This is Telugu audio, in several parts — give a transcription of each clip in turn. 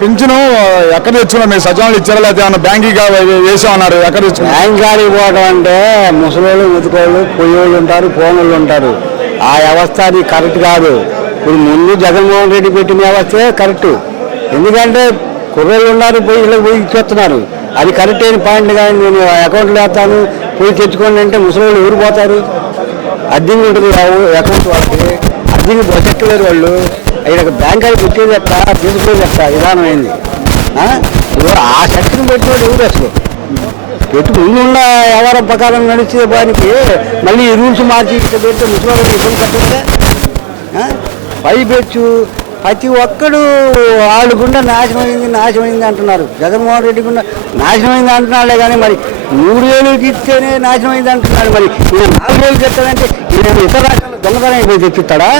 పింఛను ఎక్కడ తెచ్చుకున్నా మీరు సచివాలయం ఇచ్చారా లేకపోతే ఏమన్నా బ్యాంకింగ్ వేసామన్నారు ఎక్కడ తెచ్చుకున్నా? బ్యాంక్ కాడికి పోవడం అంటే ముసలోళ్ళు ముతుకోళ్ళు పొయ్యోళ్ళు ఉంటారు పోనోళ్ళు ఉంటారు. ఆ వ్యవస్థ అది కరెక్ట్ కాదు. ఇప్పుడు ముందు జగన్మోహన్ రెడ్డి పెట్టిన వ్యవస్థే కరెక్ట్. ఎందుకంటే కుర్రోళ్ళు ఉన్నారు పోయి ఇళ్ళకి పోయి ఇచ్చేస్తున్నారు. అది కరెక్ట్ అయిన పాయింట్. కానీ నేను అకౌంట్లో వేస్తాను పోయి తెచ్చుకోండి అంటే ముసలోళ్ళు ఊరు పోతారు. అద్దెంగి ఉంటుంది అకౌంట్ వాళ్ళకి, అద్దెంగి బొసెక్కలేరు వాళ్ళు. ఇక్కడ బ్యాంక్ అది పెట్టేది ఎట్లా తీసుకునేది ఎట్లా విధానం అయింది. ఆ శక్తిని పెట్టినోడు ఎవరు అసలు పెట్టి ముందున్న వ్యవహారం ప్రకారం నడిచే దానికి మళ్ళీ ఈ రూల్స్ మార్చి పెడితే ముసలి ఇబ్బంది పట్టిందే. పైపెచ్చు ప్రతి ఒక్కడు వాళ్ళు గుండా నాశనమైంది అంటున్నారు. జగన్మోహన్ రెడ్డి గుండా నాశనమైంది అంటున్నాడే కానీ మరి 3 వేలు ఇస్తేనే నాశనమైంది అంటున్నాడు. మరి ఈయన 4 వేలు తెస్తాడంటే ఈయన ఇతర రాష్ట్రాలు దొంగతనం అయిపోయి తెచ్చిస్తాడా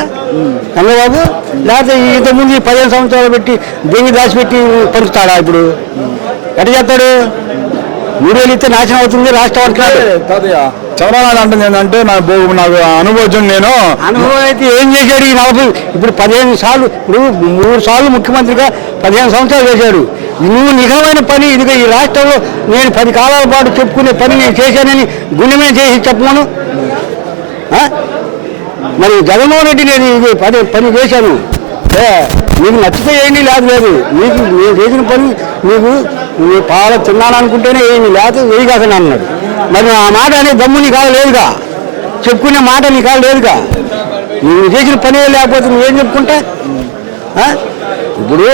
చంద్రబాబు? లేకపోతే ఇంతకుముందు 15 సంవత్సరాలు పెట్టి దేవి దాచిపెట్టి పంచుతాడా? ఇప్పుడు ఎట్ట చేస్తాడు? 3 వేలు ఇస్తే నాశనం అవుతుంది రాష్ట్రం అంటున్నాడు. చంద్రబాబు అంటుంది ఏంటంటే నాకు అనుభవం అనుభవం అయితే ఏం చేశాడు ఈ 40 ఇప్పుడు 15 సార్లు ఇప్పుడు 3 సార్లు ముఖ్యమంత్రిగా 15 సంవత్సరాలు చేశాడు. నువ్వు నిజమైన పని ఇదిగో ఈ రాష్ట్రంలో నేను 10 కాలాల పాటు చెప్పుకునే పని నేను చేశానని గుండెమే చేసి చెప్పమను. మరి జగన్మోహన్ రెడ్డి నేను ఇది పని చేశాను నీకు నచ్చితే ఏంటి లేదు నీకు నేను చేసిన పని నీకు నీ పాల తిన్నాననుకుంటేనే ఏమి లేకపోతే వేయి కాకుండా అన్నాడు. మరి ఆ మాట అనే దమ్ము నీ కాదు లేదుగా, చెప్పుకునే మాట నీ కాదు లేదుగా. నువ్వు చేసిన పని లేకపోతే నువ్వేం చెప్పుకుంటా? ఇప్పుడు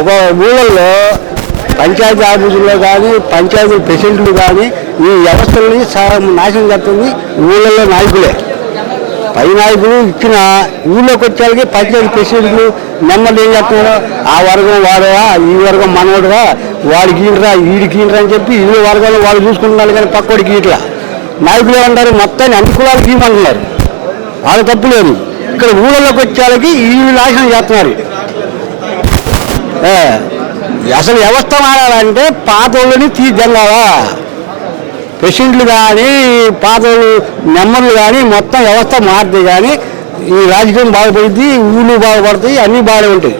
ఒక ఊళ్ళల్లో పంచాయతీ ఆఫీసుల్లో కానీ పంచాయతీ ప్రెసిడెంట్లు కానీ ఈ వ్యవస్థల్ని నాశనం చేస్తుంది ఊళ్ళల్లో నాయకులే. పై నాయకులు ఇచ్చిన ఊళ్ళోకి వచ్చేకి పంచాయతీ ప్రెసిడెంట్లు నెమ్మది ఏం చేస్తున్నారు? ఆ వర్గం వాడవా, ఈ వర్గం మనవాడుగా, వాడికి ఈడరా వీడికి ఈడరా అని చెప్పి ఇల్లు వర్గాలు వాళ్ళు చూసుకుంటున్నారు. కానీ పక్కోడికి ఈట్లా నాయకులు ఏమంటారు? మొత్తాన్ని అన్ని కులాలకి ఇవ్వమంటున్నారు. వాళ్ళ తప్పు లేదు. ఇక్కడ ఊళ్ళలోకి వచ్చేకి ఈ నాశనం చేస్తున్నారు. అసలు వ్యవస్థ మారాలంటే పాత వాళ్ళని తీర్చల్లాలా? ప్రెసిడెంట్లు కానీ పాత నెంబర్లు కానీ మొత్తం వ్యవస్థ మారితే కానీ ఈ రాజకీయం బాగుపడుద్ది, ఊళ్ళు బాగుపడతాయి, అన్నీ బాగా ఉంటాయి.